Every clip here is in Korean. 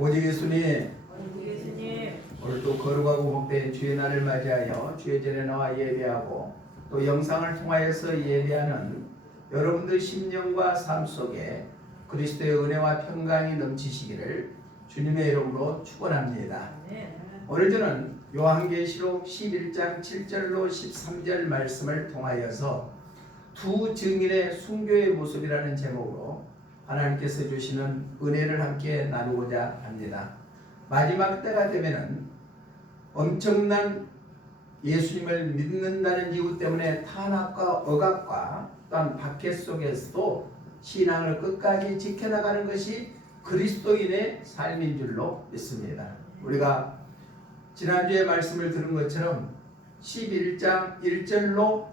오직 예수님. 예수님. 오늘 또 거룩하고 복된 주의 날을 맞이하여 주의 전에 나와 예배하고 또 영상을 통하여서 예배하는 여러분들 심령과 삶 속에 그리스도의 은혜와 평강이 넘치시기를 주님의 이름으로 축원합니다. 오늘 저는 요한계시록 11장 7절로 13절 말씀을 통하여서 두 증인의 순교의 모습이라는 제목으로 하나님께서 주시는 은혜를 함께 나누고자 합니다. 마지막 때가 되면은 엄청난 예수님을 믿는다는 이유 때문에 탄압과 억압과 또한 박해 속에서도 신앙을 끝까지 지켜나가는 것이 그리스도인의 삶인 줄로 믿습니다. 우리가 지난주에 말씀을 들은 것처럼 11장 1절로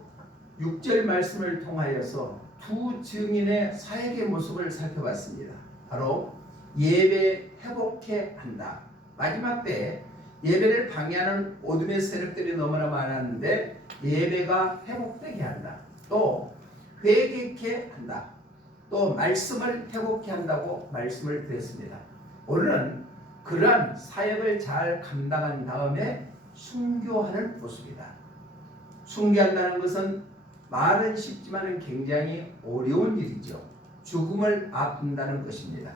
6절 말씀을 통하여서 두 증인의 사역의 모습을 살펴봤습니다. 바로 예배 회복해 한다. 마지막 때 예배를 방해하는 어둠의 세력들이 너무나 많았는데 예배가 회복되게 한다. 또 회개케 한다. 또 말씀을 회복케 한다고 말씀을 드렸습니다. 오늘은 그러한 사역을 잘 감당한 다음에 순교하는 모습이다. 순교한다는 것은 말은 쉽지만 굉장히 어려운 일이죠. 죽음을 앞둔다는 것입니다.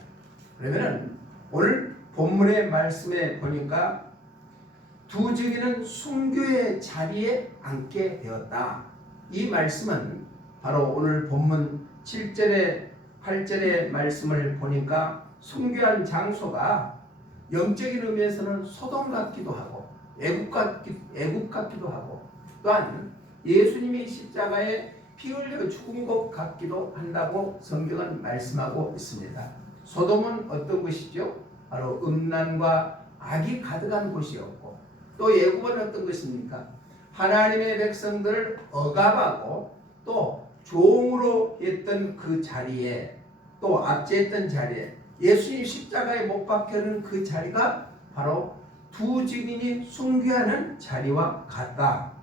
그러면은 오늘 본문의 말씀에 보니까 두 증인은 순교의 자리에 앉게 되었다. 이 말씀은 바로 오늘 본문 7절에 8절의 말씀을 보니까 순교한 장소가 영적인 의미에서는 소돔 같기도 하고 애국 같기도 하고 또한 예수님이 십자가에 피 흘려 죽은 것 같기도 한다고 성경은 말씀하고 있습니다. 소돔은 어떤 곳이죠? 바로 음란과 악이 가득한 곳이었고 또 예굽은 어떤 것입니까? 하나님의 백성들을 억압하고 또 종으로 했던 그 자리에 또 압제했던 자리에 예수님 십자가에 못 박혀는 그 자리가 바로 두 증인이 순교하는 자리와 같다.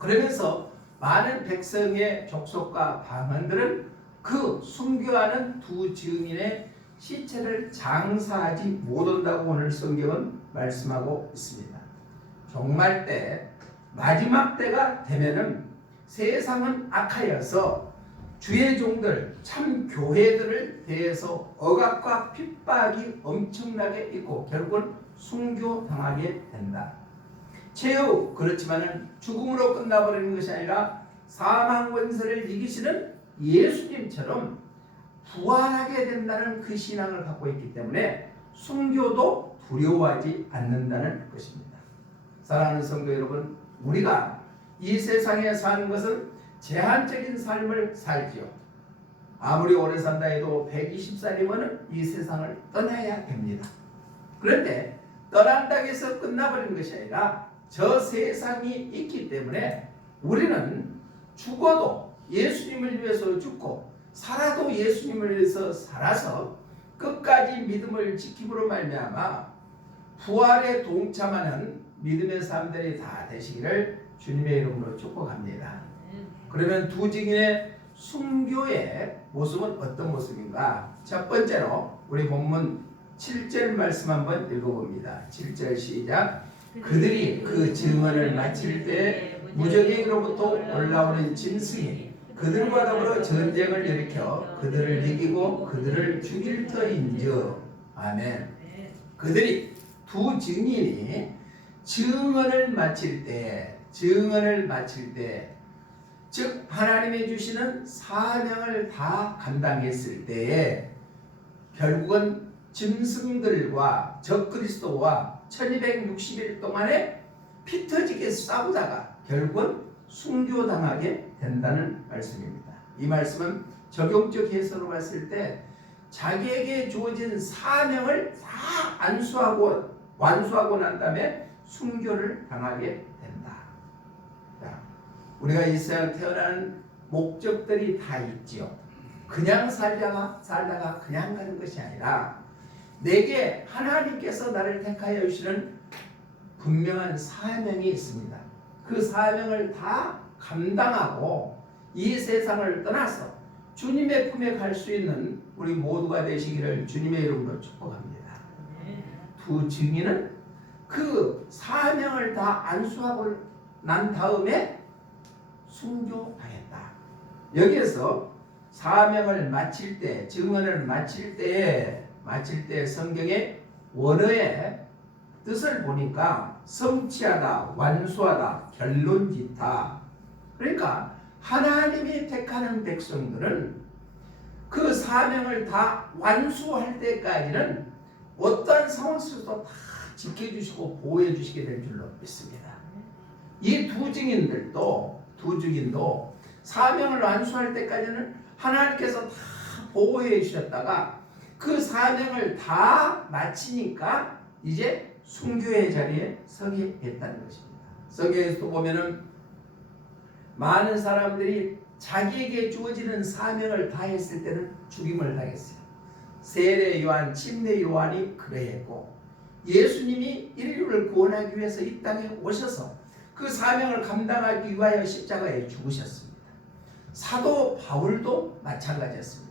그러면서 많은 백성의 족속과 방언들은 그 순교하는 두 증인의 시체를 장사하지 못한다고 오늘 성경은 말씀하고 있습니다. 종말 때 마지막 때가 되면은 세상은 악하여서 주의 종들 참 교회들을 대해서 억압과 핍박이 엄청나게 있고 결국은 순교 당하게 된다. 최후 그렇지만은 죽음으로 끝나버리는 것이 아니라 사망 권세를 이기시는 예수님처럼 부활하게 된다는 그 신앙을 갖고 있기 때문에 순교도 두려워하지 않는다는 것입니다. 사랑하는 성도 여러분, 우리가 이 세상에 사는 것은 제한적인 삶을 살지요. 아무리 오래 산다 해도 120살이면 이 세상을 떠나야 됩니다. 그런데 떠난다고 해서 끝나버린 것이 아니라 저 세상이 있기 때문에 우리는 죽어도 예수님을 위해서 죽고 살아도 예수님을 위해서 살아서 끝까지 믿음을 지킴으로 말미암아 부활에 동참하는 믿음의 사람들이 다 되시기를 주님의 이름으로 축복합니다. 그러면 두 증인의 순교의 모습은 어떤 모습인가? 첫 번째로 우리 본문 7절 말씀 한번 읽어봅니다. 7절 시작. 그들이 그 증언을 마칠 때 무적에게로부터 올라오는 짐승이 그들과 더불어 전쟁을 일으켜 그들을 이기고 그들을 죽일 터인즉 아멘. 그들이 두 증인이 증언을 마칠 때 증언을 마칠 때 즉 하나님이 주시는 사명을 다 감당했을 때에 결국은 짐승들과 적그리스도와 1260일 동안에 피 터지게 싸우다가 결국은 순교당하게 된다는 말씀입니다. 이 말씀은 적용적 해석으로 봤을 때 자기에게 주어진 사명을 다 안수하고 완수하고 난 다음에 순교를 당하게 된다. 자, 우리가 이 세상 태어나는 목적들이 다 있지요. 그냥 살다가 살다가 그냥 가는 것이 아니라 내게 하나님께서 나를 택하여 주시는 분명한 사명이 있습니다. 그 사명을 다 감당하고 이 세상을 떠나서 주님의 품에 갈 수 있는 우리 모두가 되시기를 주님의 이름으로 축복합니다. 두 증인은 그 사명을 다 안수하고 난 다음에 순교하였다. 여기에서 사명을 마칠 때, 증언을 마칠 때에 마칠 때 성경의 원어의 뜻을 보니까 성취하다, 완수하다, 결론 짓다. 그러니까 하나님이 택하는 백성들은 그 사명을 다 완수할 때까지는 어떠한 상황 속에서도 다 지켜주시고 보호해 주시게 될 줄로 믿습니다. 이 두 증인들도 두 증인도 사명을 완수할 때까지는 하나님께서 다 보호해 주셨다가 그 사명을 다 마치니까 이제 순교의 자리에 서게 됐다는 것입니다. 성경에서 보면은 많은 사람들이 자기에게 주어지는 사명을 다했을 때는 죽임을 당했어요. 세례 요한, 침례 요한이 그러했고 예수님이 인류를 구원하기 위해서 이 땅에 오셔서 그 사명을 감당하기 위하여 십자가에 죽으셨습니다. 사도 바울도 마찬가지였습니다.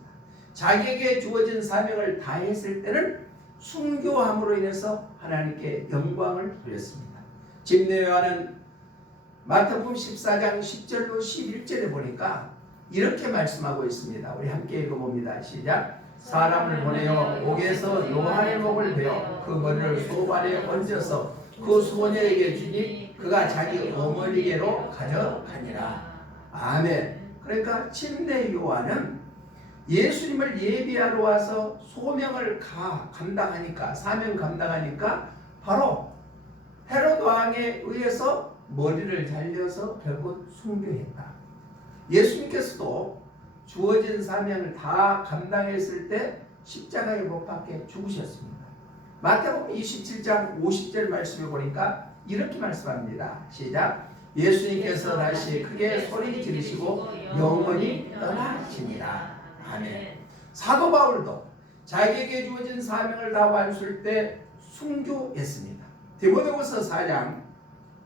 자기에게 주어진 사명을 다했을 때는 순교함으로 인해서 하나님께 영광을 돌렸습니다. 집례 요한은 마태복음 14장 10절로 11절에 보니까 이렇게 말씀하고 있습니다. 우리 함께 읽어봅니다. 시작. 사람을 보내어 옥에서 요한의 목을 베어 그 머리를 소발에 얹어서 그 소녀에게 주니 그가 자기 어머니에게로 가져가니라. 아멘. 그러니까 침례 요한은 예수님을 예비하러 와서 소명을 가, 감당하니까 사명 감당하니까 바로 헤로드 왕에 의해서 머리를 잘려서 결국 순교했다. 예수님께서도 주어진 사명을 다 감당했을 때 십자가에 못 박혀 죽으셨습니다. 마태복음 27장 50절 말씀을 보니까 이렇게 말씀합니다. 시작. 예수님께서 다시 크게 소리 지르시고 영원히 떠나시니라. 아멘. 사도 바울도 자기에게 주어진 사명을 다 완수할 때 순교했습니다. 디모데후서 4장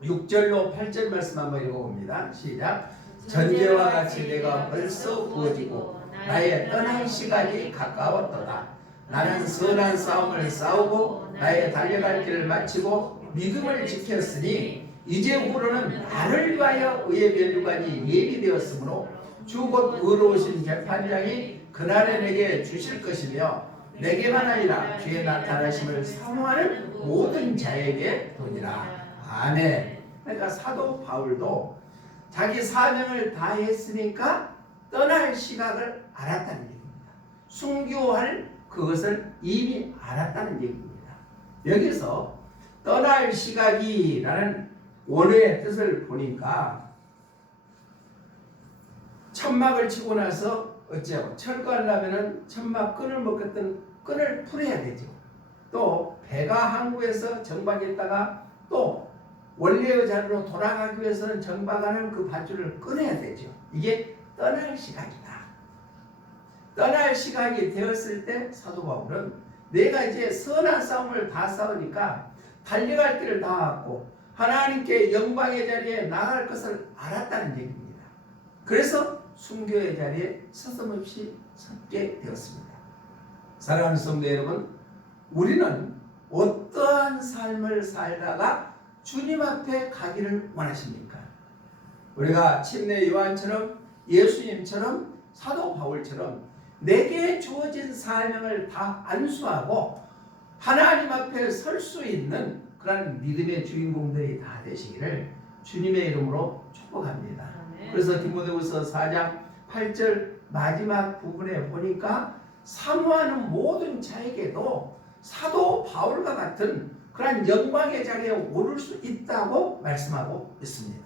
6절로 8절 말씀 한번 읽어봅니다. 시작. 전제와 같이 내가 벌써 부어지고 나의 떠날 시간이 가까웠도다. 나는 선한 싸움을 싸우고 나의 달려갈 길을 마치고 믿음을 지켰으니 이제 후로는 나를 위하여 의의 면류관이 예비되었으므로 주곧 의로우신 재판장이 그날에 내게 주실 것이며 내게만 아니라 주의 나타나심을 사모하는 모든 자에게 도니라. 아멘. 그러니까 사도 바울도 자기 사명을 다 했으니까 떠날 시각을 알았다는 얘기입니다. 순교할 그것을 이미 알았다는 얘기입니다. 여기서 떠날 시각이라는 원어의 뜻을 보니까 천막을 치고 나서 어째요? 철거하려면은 천막 끈을 묶었던 끈을 풀어야 되죠. 또 배가 항구에서 정박했다가 또 원래의 자리로 돌아가기 위해서는 정박하는 그 밧줄을 끊어야 되죠. 이게 떠날 시각이다. 떠날 시각이 되었을 때 사도 바울은 내가 이제 선한 싸움을 다 싸우니까 달려갈 길을 다 왔고 하나님께 영광의 자리에 나갈 것을 알았다는 얘기입니다. 그래서 순교의 자리에 서슴없이 섰게 되었습니다. 사랑하는 성도 여러분, 우리는 어떠한 삶을 살다가 주님 앞에 가기를 원하십니까? 우리가 침례 요한처럼 예수님처럼 사도 바울처럼 내게 주어진 사명을 다 안수하고 하나님 앞에 설 수 있는 그런 믿음의 주인공들이 다 되시기를 주님의 이름으로 축복합니다. 그래서 디모데후서 4장 8절 마지막 부분에 보니까 사모하는 모든 자에게도 사도 바울과 같은 그러한 영광의 자리에 오를 수 있다고 말씀하고 있습니다.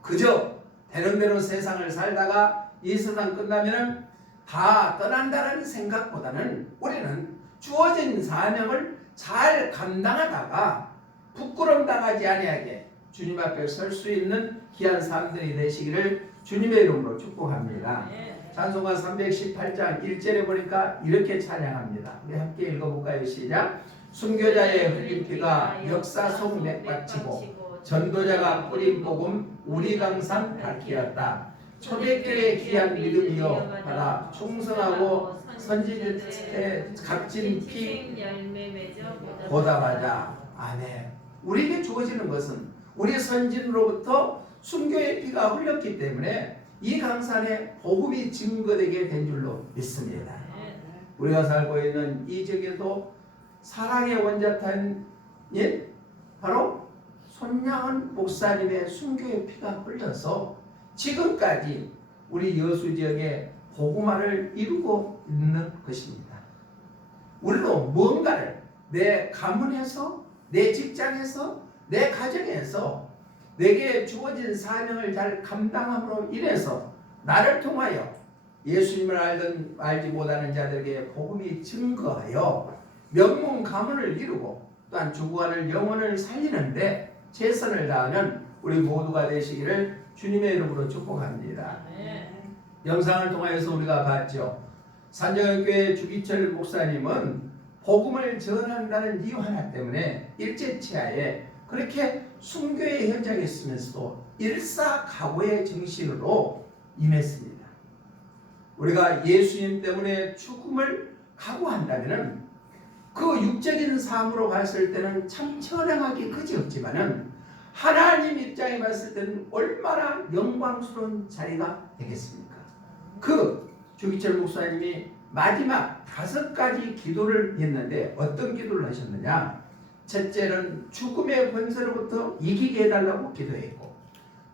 그저 대령대로 세상을 살다가 이 세상 끝나면은 다 떠난다는 생각보다는 우리는 주어진 사명을 잘 감당하다가 부끄럼 당하지 아니하게 주님 앞에 설 수 있는 귀한 삶들이 되시기를 주님의 이름으로 축복합니다. 찬송가 318장 1절에 보니까 이렇게 찬양합니다. 우리 함께 읽어볼까요? 시작. 순교자의 흘린 피가 역사 속 맥받치고 전도자가 뿌린 복음 우리 강산 밝히었다. 초대교의 귀한 믿음이여 받아 충성하고 선지자의 값진 피 보답하자. 아멘. 우리에게 주어지는 것은 우리 선진으로부터 순교의 피가 흘렸기 때문에 이 강산에 복음이 증거되게 된 줄로 믿습니다. 우리가 살고 있는 이 지역에도 사랑의 원자탄인 바로 손양은 목사님의 순교의 피가 흘려서 지금까지 우리 여수 지역에 복음화를 이루고 있는 것입니다. 우리도 뭔가를 내 가문에서 내 직장에서 내 가정에서 내게 주어진 사명을 잘 감당함으로 인해서 나를 통하여 예수님을 알든 알지 못하는 자들에게 복음이 증거하여 명문 가문을 이루고 또한 죽어가는 영혼을 살리는데 최선을 다하는 우리 모두가 되시기를 주님의 이름으로 축복합니다. 영상을 통하여서 우리가 봤죠. 산정교회 주기철 목사님은 복음을 전한다는 이유 하나 때문에 일제치하에 그렇게 순교의 현장에 있으면서도 일사각오의 정신으로 임했습니다. 우리가 예수님 때문에 죽음을 각오한다면은 그 육적인 삶으로 봤을 때는 참 처량하기 그지없지만은 하나님 입장에 봤을 때는 얼마나 영광스러운 자리가 되겠습니까? 그 주기철 목사님이 마지막 다섯 가지 기도를 했는데 어떤 기도를 하셨느냐? 첫째는 죽음의 권세로부터 이기게 해달라고 기도했고,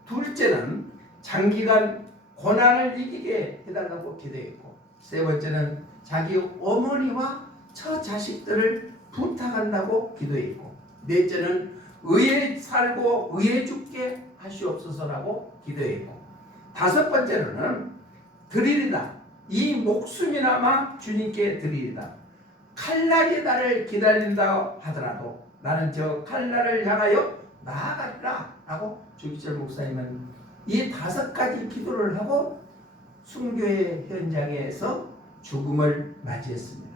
둘째는 장기간 고난을 이기게 해달라고 기도했고, 세 번째는 자기 어머니와 처 자식들을 부탁한다고 기도했고, 넷째는 의에 살고 의에 죽게 하시옵소서라고 기도했고, 다섯 번째로는 드리리다. 이 목숨이나마 주님께 드리리다. 칼날이 나를 기다린다 하더라도 나는 저 칼날을 향하여 나아가리라 라고 주기철 목사님은 이 다섯 가지 기도를 하고 순교의 현장에서 죽음을 맞이했습니다.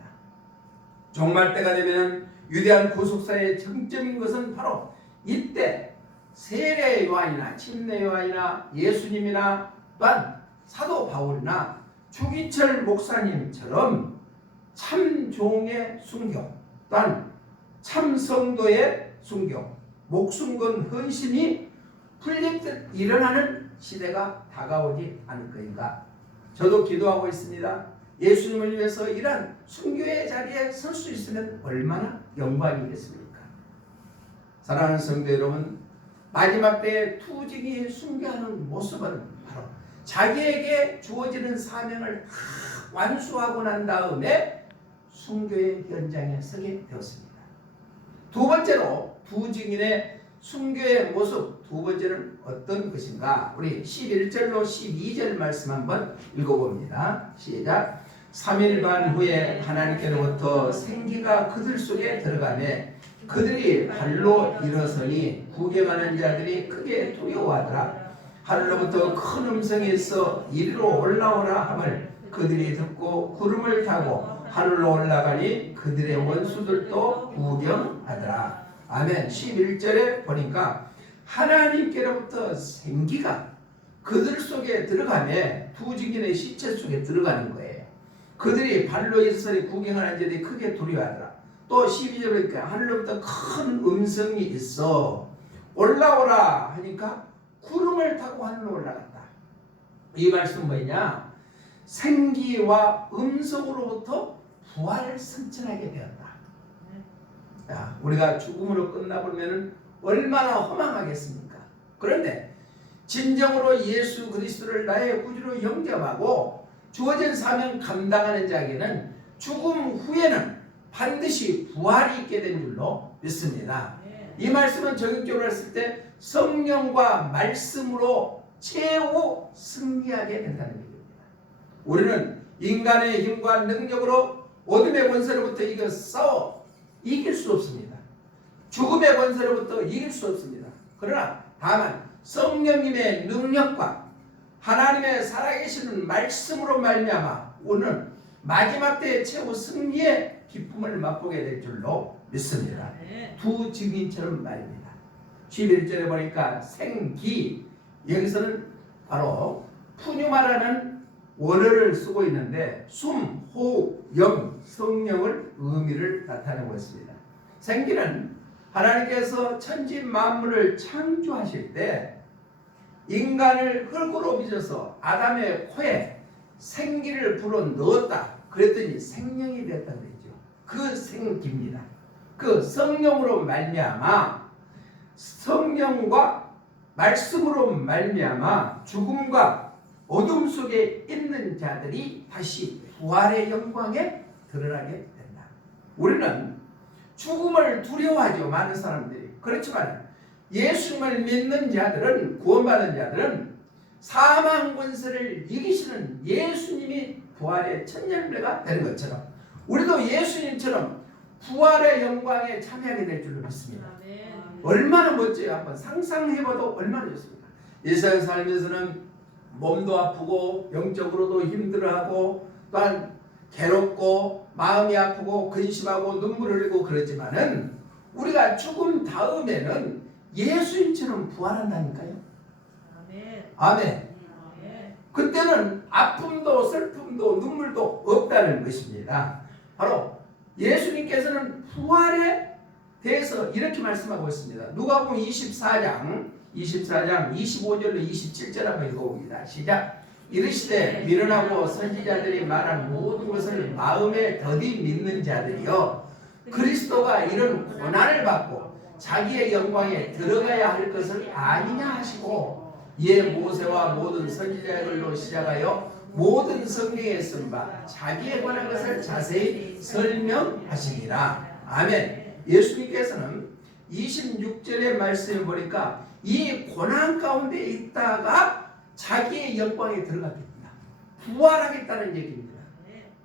종말 때가 되면 위대한 구속사의 정점인 것은 바로 이때 세례 요한이나 침례 요한이나 예수님이나 또한 사도 바울이나 주기철 목사님처럼 참 종의 순교 또한 참 성도의 순교 목숨 건 헌신이 풀립듯 일어나는 시대가 다가오지 않을 것인가? 저도 기도하고 있습니다. 예수님을 위해서 이런 순교의 자리에 설 수 있으면 얼마나 영광이겠습니까? 사랑하는 성도 여러분 마지막 때에 투직이 순교하는 모습은 바로 자기에게 주어지는 사명을 다 완수하고 난 다음에 순교의 현장에 서게 되었습니다. 두 번째로 두 증인의 순교의 모습 두 번째는 어떤 것인가? 우리 11절로 12절 말씀 한번 읽어봅니다. 시작. 3일 반 후에 하나님께로부터 생기가 그들 속에 들어가매 그들이 발로 일어서니 구경하는 자들이 크게 두려워하더라. 하늘로부터 큰 있어 이리로 올라오라 함을 그들이 듣고 구름을 타고 하늘로 올라가니 그들의 원수들도 구경하더라. 아멘. 11절에 보니까 하나님께로부터 생기가 그들 속에 들어가며 두 증인의 시체 속에 들어가는 거예요. 그들이 발로 일설이 구경하는 자들이 크게 두려워하더라. 또 12절에 보니까 하늘로부터 큰 음성이 있어 올라오라 하니까 구름을 타고 하늘로 올라갔다. 이 말씀 뭐냐? 생기와 음성으로부터 부활을 선천하게 되었다. 야, 우리가 죽음으로 끝나버리면 얼마나 허망하겠습니까? 그런데 진정으로 예수 그리스도를 나의 구주로 영접하고 주어진 사명 감당하는 자에게는 죽음 후에는 반드시 부활이 있게 된 줄로 믿습니다. 이 말씀은 적용적으로 했을 때 성령과 말씀으로 최후 승리하게 된다는 얘기입니다. 우리는 인간의 힘과 능력으로 어둠의 권세로부터 이겨 싸워 이길 수 없습니다. 죽음의 권세로부터 이길 수 없습니다. 그러나 다만 성령님의 능력과 하나님의 살아계시는 말씀으로 말미암아 오늘 마지막 때의 최후 승리의 기쁨을 맛보게 될 줄로 믿습니다. 두 증인처럼 말입니다. 11절에 보니까 생기 여기서는 바로 푸뉴마라는 원어를 쓰고 있는데 숨, 호흡, 영, 성령을 의미를 나타내고 있습니다. 생기는 하나님께서 천지 만물을 창조하실 때 인간을 흙으로 빚어서 아담의 코에 생기를 불어 넣었다. 그랬더니 생명이 됐다 그랬죠. 그 생기입니다. 그 성령으로 말미암아 성령과 말씀으로 말미암아 죽음과 어둠 속에 있는 자들이 다시 부활의 영광에 드러나게 된다. 우리는 죽음을 두려워하죠. 많은 사람들이. 그렇지만 예수님을 믿는 자들은 구원받은 자들은 사망 권세를 이기시는 예수님이 부활의 첫 열매가 되는 것처럼 우리도 예수님처럼 부활의 영광에 참여하게 될 줄로 믿습니다. 얼마나 멋져요. 한번 상상해봐도 얼마나 좋습니까? 이 세상 살면서는 몸도 아프고 영적으로도 힘들어하고 또한 괴롭고 마음이 아프고 근심하고 눈물 흘리고 그러지만은 우리가 죽음 다음에는 예수님처럼 부활한다니까요. 아멘. 그때는 아픔도 슬픔도 눈물도 없다는 것입니다. 바로 예수님께서는 부활에 대해서 이렇게 말씀하고 있습니다. 누가복음 24장 24장 25절로 27절 한번 읽어봅니다. 시작. 이르시되 미련하고 선지자들이 말한 모든 것을 마음에 더디 믿는 자들이여 그리스도가 이런 고난을 받고 자기의 영광에 들어가야 할 것을 아니냐 하시고 이에 모세와 모든 선지자의 글로 시작하여 모든 성경에 쓴 바 자기에 관한 것을 자세히 설명하시니라. 아멘. 예수님께서는 26절의 말씀을 보니까 이 고난 가운데 있다가 자기의 영광에 들어가겠다. 부활하겠다는 얘기입니다.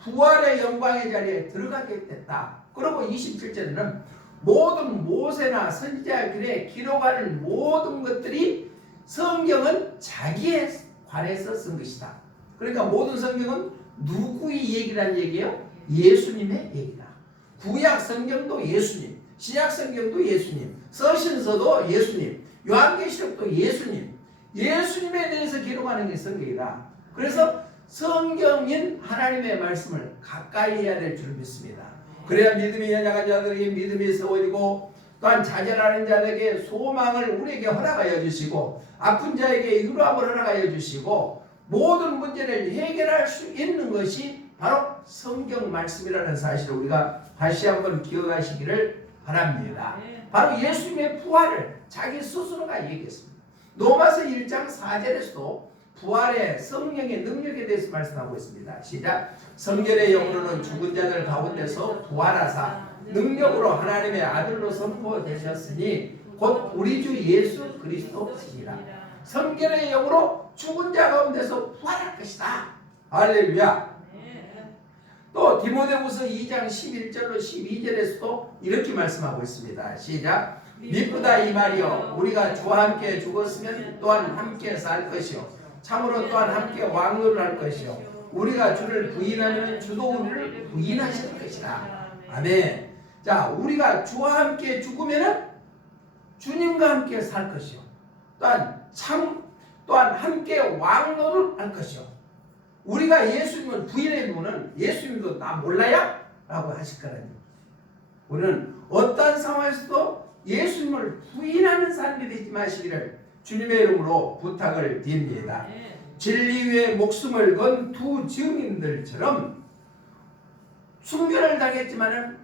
부활의 영광의 자리에 들어가게 됐다. 그리고 27절에는 모든 모세나 선지자 글에 기록하는 모든 것들이 성경은 자기에 관해서 쓴 것이다. 그러니까 모든 성경은 누구의 얘기란 얘기예요? 예수님의 얘기다. 구약 성경도 예수님, 신약 성경도 예수님, 서신서도 예수님, 요한계시록도 예수님, 예수님에 대해서 기록하는 게 성경이다. 그래서 성경인 하나님의 말씀을 가까이 해야 될 줄 믿습니다. 그래야 믿음이 연약한 자들에게 믿음이 세워지고 또한 자절하는 자들에게 소망을 우리에게 허락하여 주시고 아픈 자에게 위로함을 허락하여 주시고 모든 문제를 해결할 수 있는 것이 바로 성경 말씀이라는 사실을 우리가 다시 한번 기억하시기를 바랍니다. 바로 예수님의 부활을 자기 스스로가 얘기했습니다. 로마서 1장 4절에서도 부활의 성령의 능력에 대해서 말씀하고 있습니다. 시작. 성결의 영으로는 죽은 자들 가운데서 부활하사 능력으로 하나님의 아들로 선포되셨으니 곧 우리 주 예수 그리스도시니라. 성결의 영으로 죽은 자 가운데서 부활할 것이다. 할렐루야. 또 디모데후서 2장 11절로 12절에서도 이렇게 말씀하고 있습니다. 시작. 미쁘다 이 말이요 우리가 주와 함께 죽었으면 또한 함께 살 것이요 참으로 또한 함께 왕노를 할 것이요 우리가 주를 부인하면 주도 우리를 부인하실 것이다. 아멘. 자, 우리가 주와 함께 죽으면은 주님과 함께 살 것이요. 또한 참 또한 함께 왕노를 할 것이요. 우리가 예수님을 부인해 두면 예수님도 나 몰라요? 라고 하실 거라니. 우리는 어떤 상황에서도 예수님을 부인하는 삶이 되지 마시기를 주님의 이름으로 부탁을 드립니다. 진리 위에 목숨을 건 두 증인들처럼 순교를 당했지만은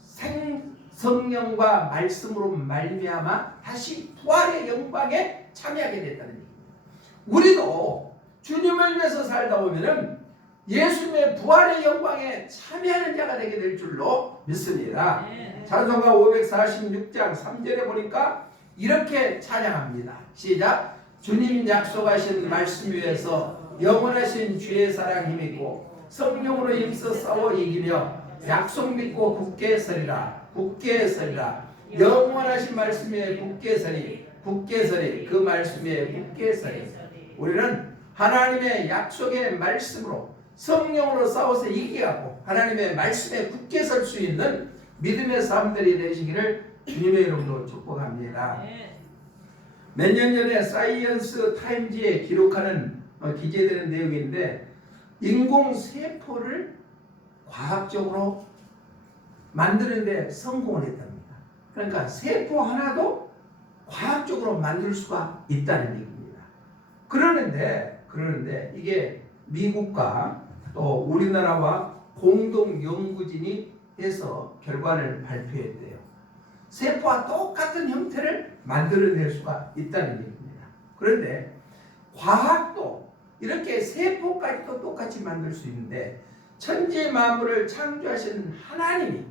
생 성령과 말씀으로 말미암아 다시 부활의 영광에 참여하게 됐다는 얘기입니다. 우리도 주님을 위해서 살다 보면은 예수님의 부활의 영광에 참여하는 자가 되게 될 줄로 믿습니다. 찬송가 546장 3절에 보니까 이렇게 찬양합니다. 시작. 주님 약속하신 말씀 위에서 영원하신 주의 사랑 힘있고 성령으로 힘써 싸워 이기며 약속 믿고 굳게 서리라. 굳게 서리라. 영원하신 말씀 위에 굳게 서리. 굳게 서리. 그 말씀 위에 굳게 서리. 우리는 하나님의 약속의 말씀으로 성령으로 싸워서 이기하고 하나님의 말씀에 굳게 설 수 있는 믿음의 사람들이 되시기를 주님의 이름으로 축복합니다. 몇 년 전에 사이언스 타임지에 기록하는 어, 기재되는 내용인데 인공 세포를 과학적으로 만드는데 성공을 했답니다. 그러니까 세포 하나도 과학적으로 만들 수가 있다는 얘기입니다. 그러는데 그러는데 이게 미국과 또 우리나라와 공동 연구진이 해서 결과를 발표했대요. 세포와 똑같은 형태를 만들어낼 수가 있다는 얘기입니다. 그런데 과학도 이렇게 세포까지도 똑같이 만들 수 있는데 천지 만물을 창조하신 하나님이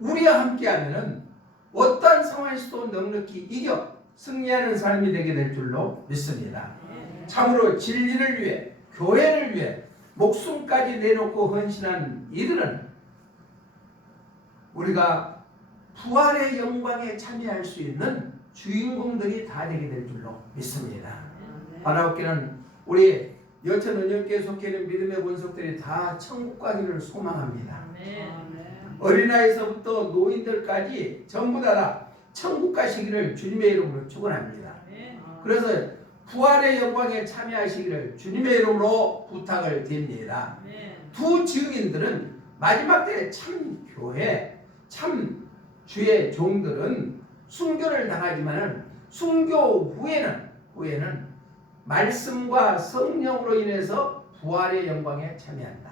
우리와 함께하면은 어떤 상황에서도 넉넉히 이겨 승리하는 삶이 되게 될 줄로 믿습니다. 참으로 진리를 위해 교회를 위해 목숨까지 내놓고 헌신한 이들은 우리가 부활의 영광에 참여할 수 있는 주인공들이 다 되게 될 줄로 믿습니다. 바라옵기는 우리 여천 은영교회 속해 있는 믿음의 본속들이 다 천국 가기를 소망합니다. 어린아이서부터 노인들까지 전부 다 천국 가시기를 주님의 이름으로 축원합니다. 그래서 부활의 영광에 참여하시기를 주님의 이름으로 부탁을 드립니다. 두 증인들은 마지막 때 참 교회, 참 주의 종들은 순교를 당하지만은 순교 후에는 후에는 말씀과 성령으로 인해서 부활의 영광에 참여한다.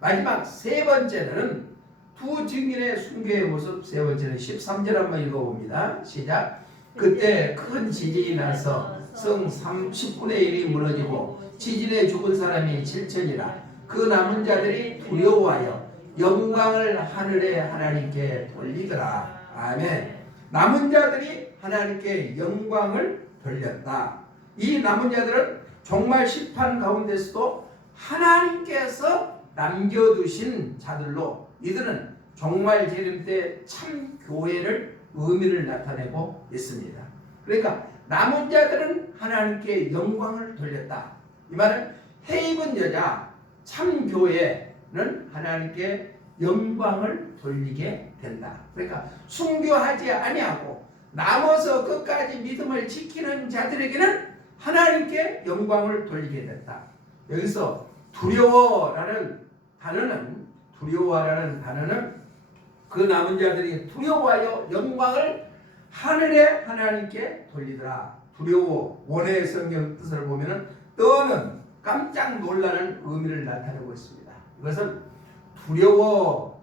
마지막 세 번째는 두 증인의 순교의 모습 세 번째는 13절 한번 읽어봅니다. 시작. 그때 큰 지진이 나서 성 30분의 1이 무너지고 지진에 죽은 사람이 7천이라 그 남은 자들이 두려워하여 영광을 하늘의 하나님께 돌리더라. 아멘. 남은 자들이 하나님께 영광을 돌렸다. 이 남은 자들은 정말 심판 가운데서도 하나님께서 남겨두신 자들로 이들은 정말 재림 때 참 교회를 의미를 나타내고 있습니다. 그러니까 남은 자들은 하나님께 영광을 돌렸다. 이 말은 해 입은 여자 참 교회는 하나님께 영광을 돌리게 된다. 그러니까 순교하지 아니하고 남아서 끝까지 믿음을 지키는 자들에게는 하나님께 영광을 돌리게 된다. 여기서 두려워라는 단어는 두려워라는 단어는 그 남은 자들이 두려워하여 영광을 하늘의 하나님께 돌리더라. 두려워 원의 성경 뜻을 보면은 떠는 깜짝 놀라는 의미를 나타내고 있습니다. 이것은 두려워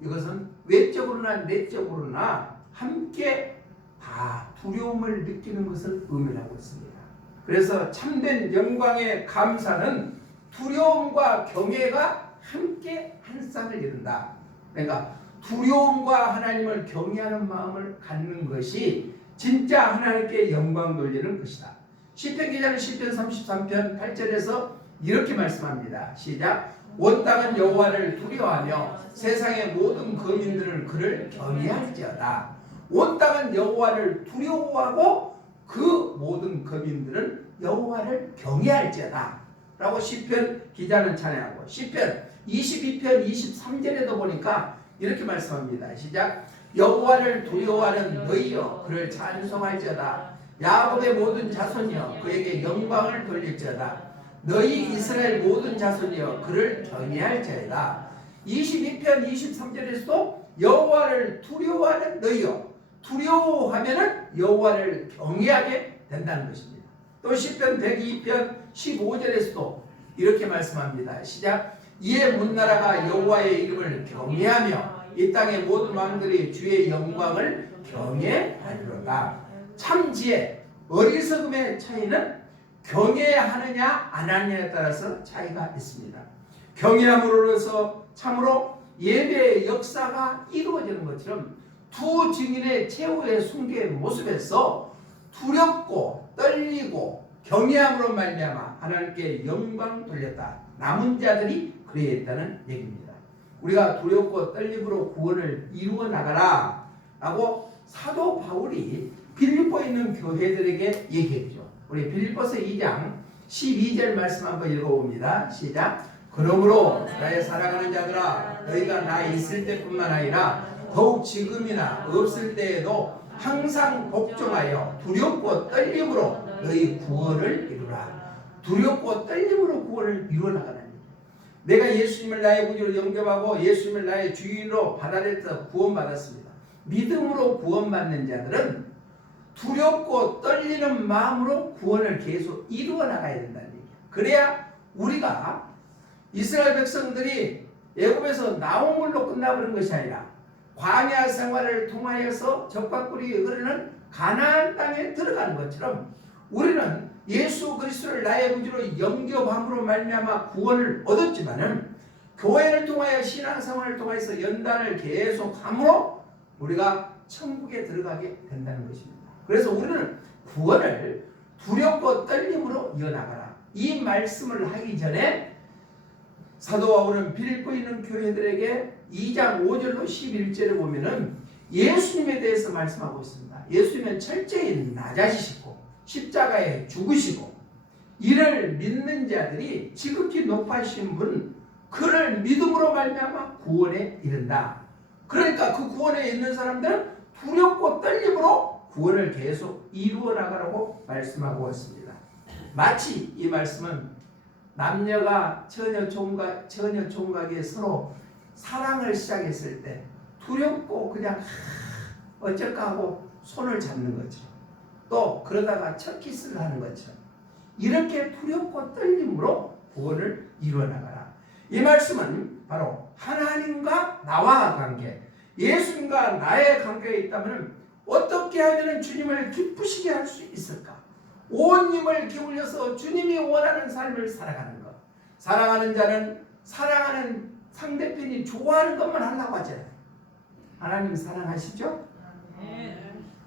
이것은 외적으로나 내적으로나 함께 다 두려움을 느끼는 것을 의미하고 있습니다. 그래서 참된 영광의 감사는 두려움과 경외가 함께 한 쌍을 이룬다. 그러니까 두려움과 하나님을 경외하는 마음을 갖는 것이 진짜 하나님께 영광 돌리는 것이다. 시편 기자는 시편 33편 8절에서 이렇게 말씀합니다. 시작. 온 땅은 여호와를 두려워하며 세상의 모든 거민들은 그를 경외할지어다. 온 땅은 여호와를 두려워하고 그 모든 거민들은 여호와를 경외할지어다. 라고 시편 기자는 찬양하고 시편 22편 23절에도 보니까 이렇게 말씀합니다. 시작. 여호와를 두려워하는 너희여 그를 찬송할지어다. 야곱의 모든 자손이여 그에게 영광을 돌릴지어다. 너희 이스라엘 모든 자손이여 그를 경외할지어다. 22편 23절에서도 여호와를 두려워하는 너희여 두려워하면은 여호와를 경외하게 된다는 것입니다. 또 시편 102편 15절에서도 이렇게 말씀합니다. 시작. 이에 문나라가 여호와의 이름을 경외하며 이 땅의 모든 왕들이 주의 영광을 경외하리로다. 참 지혜 어리석음의 차이는 경외하느냐 안 하느냐에 따라서 차이가 있습니다. 경외함으로써 참으로 예배의 역사가 이루어지는 것처럼 두 증인의 최후의 순교의 모습에서 두렵고 떨리고 경외함으로 말미암아 하나님께 영광 돌렸다. 남은 자들이 그래야 했다는 얘기입니다. 우리가 두렵고 떨림으로 구원을 이루어 나가라 라고 사도 바울이 빌립보에 있는 교회들에게 얘기했죠. 우리 빌립보서 2장 12절 말씀 한번 읽어봅니다. 시작. 그러므로 나의 사랑하는 자들아 너희가 나 있을 때뿐만 아니라 더욱 지금이나 없을 때에도 항상 복종하여 두렵고 떨림으로 너희 구원을 이루라. 두렵고 떨림으로 구원을 이루어 거예요. 내가 예수님을 나의 구주로 영접하고 예수님을 나의 주인으로 받아들여서 구원받았습니다. 믿음으로 구원받는 자들은 두렵고 떨리는 마음으로 구원을 계속 이루어 나가야 된다는 얘기예요. 그래야 우리가 이스라엘 백성들이 애굽에서 나온 걸로 끝나버린 것이 아니라 광야 생활을 통하여서 적과 꿀이 흐르는 가나안 땅에 들어가는 것처럼 우리는 예수 그리스도를 나의 구주로 영접함으로 말미암아 구원을 얻었지만은 교회를 통하여 신앙생활을 통해서 연단을 계속함으로 우리가 천국에 들어가게 된다는 것입니다. 그래서 우리는 구원을 두렵고 떨림으로 이어나가라. 이 말씀을 하기 전에 사도 바울은 빌고 있는 교회들에게 2장 5절로 11절을 보면은 예수님에 대해서 말씀하고 있습니다. 예수님은 철저히 낮아지시고 십자가에 죽으시고 이를 믿는 자들이 지극히 높아신 분 그를 믿음으로 말미암아 구원에 이른다. 그러니까 그 구원에 있는 사람들은 두렵고 떨림으로 구원을 계속 이루어 나가라고 말씀하고 있습니다. 마치 이 말씀은 남녀가 처녀 총각 처녀 총각이 서로 사랑을 시작했을 때 두렵고 그냥 하, 어쩔까 하고 손을 잡는 거죠. 또 그러다가 첫 키스를 하는 것처럼 이렇게 두렵고 떨림으로 구원을 이루어 나가라. 이 말씀은 바로 하나님과 나와 관계, 예수님과 나의 관계에 있다면 어떻게 하면 주님을 기쁘시게 할 수 있을까? 온 힘을 기울여서 주님이 원하는 삶을 살아가는 것. 사랑하는 자는 사랑하는 상대편이 좋아하는 것만 하려고 하잖아요. 하나님 사랑하시죠?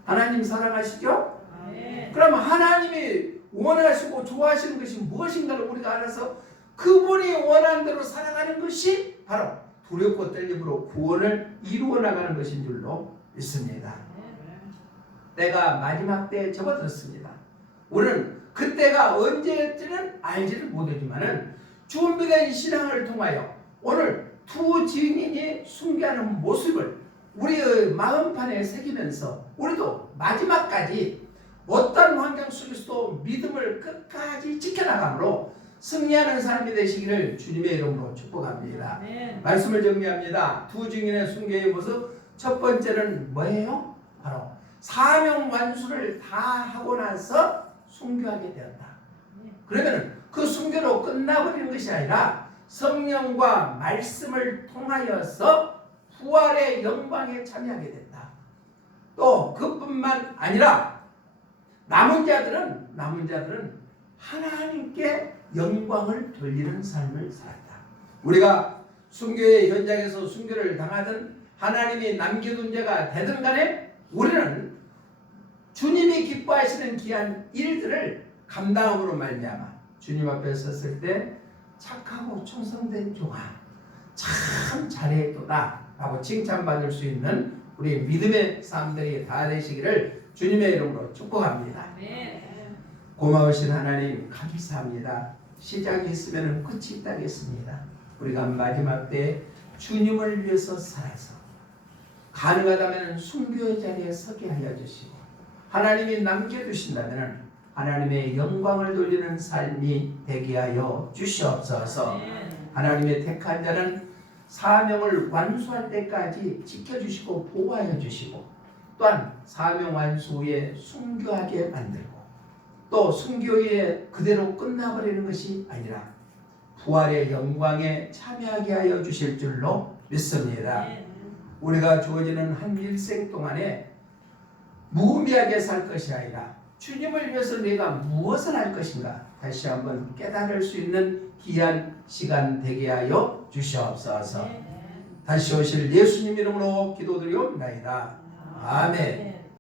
하나님 사랑하시죠? 그러면 하나님이 원하시고 좋아하시는 것이 무엇인가를 우리가 알아서 그분이 원하는 대로 살아가는 것이 바로 두렵고 떨림으로 구원을 이루어 나가는 것인 줄로 믿습니다. 때가 마지막 때에 접어들었습니다. 우리는 그때가 언제일지는 알지를 못하지만은 준비된 신앙을 통하여 오늘 두 증인이 순교하는 모습을 우리의 마음판에 새기면서 우리도 마지막까지 어떤 환경 속에서도 믿음을 끝까지 지켜나가므로 승리하는 사람이 되시기를 주님의 이름으로 축복합니다. 말씀을 정리합니다. 두 증인의 순교의 모습 첫 번째는 뭐예요? 바로 사명 완수를 다 하고 나서 순교하게 되었다. 그러면 그 순교로 끝나버리는 것이 아니라 성령과 말씀을 통하여서 부활의 영광에 참여하게 된다. 또 그뿐만 아니라 남은 자들은 남은 자들은 하나님께 영광을 돌리는 삶을 살았다. 우리가 순교의 현장에서 순교를 당하든 하나님이 남겨둔 자가 되든 간에 우리는 주님이 기뻐하시는 귀한 일들을 감당함으로 말미암아 주님 앞에 섰을 때 착하고 충성된 종아 참 잘했도다 라고 칭찬받을 수 있는 우리 믿음의 삶들이 다 되시기를 주님의 이름으로 축복합니다. 고마우신 하나님 감사합니다. 시작이 있으면 끝이 있다겠습니다. 우리가 마지막 때 주님을 위해서 살아서 가능하다면 순교의 자리에 서게 하여 주시고 하나님이 남겨두신다면 하나님의 영광을 돌리는 삶이 되게 하여 주시옵소서 하나님의 택한 자는 사명을 완수할 때까지 지켜주시고 보호하여 주시고 또한 사명 완수 후에 순교하게 만들고 또 순교에 그대로 끝나버리는 것이 아니라 부활의 영광에 참여하게 하여 주실 줄로 믿습니다. 우리가 주어지는 한 일생 동안에 무의미하게 살 것이 아니라 주님을 위해서 내가 무엇을 할 것인가 다시 한번 깨달을 수 있는 귀한 시간 되게 하여 주시옵소서. 다시 오실 예수님 이름으로 기도드리옵나이다. 아멘.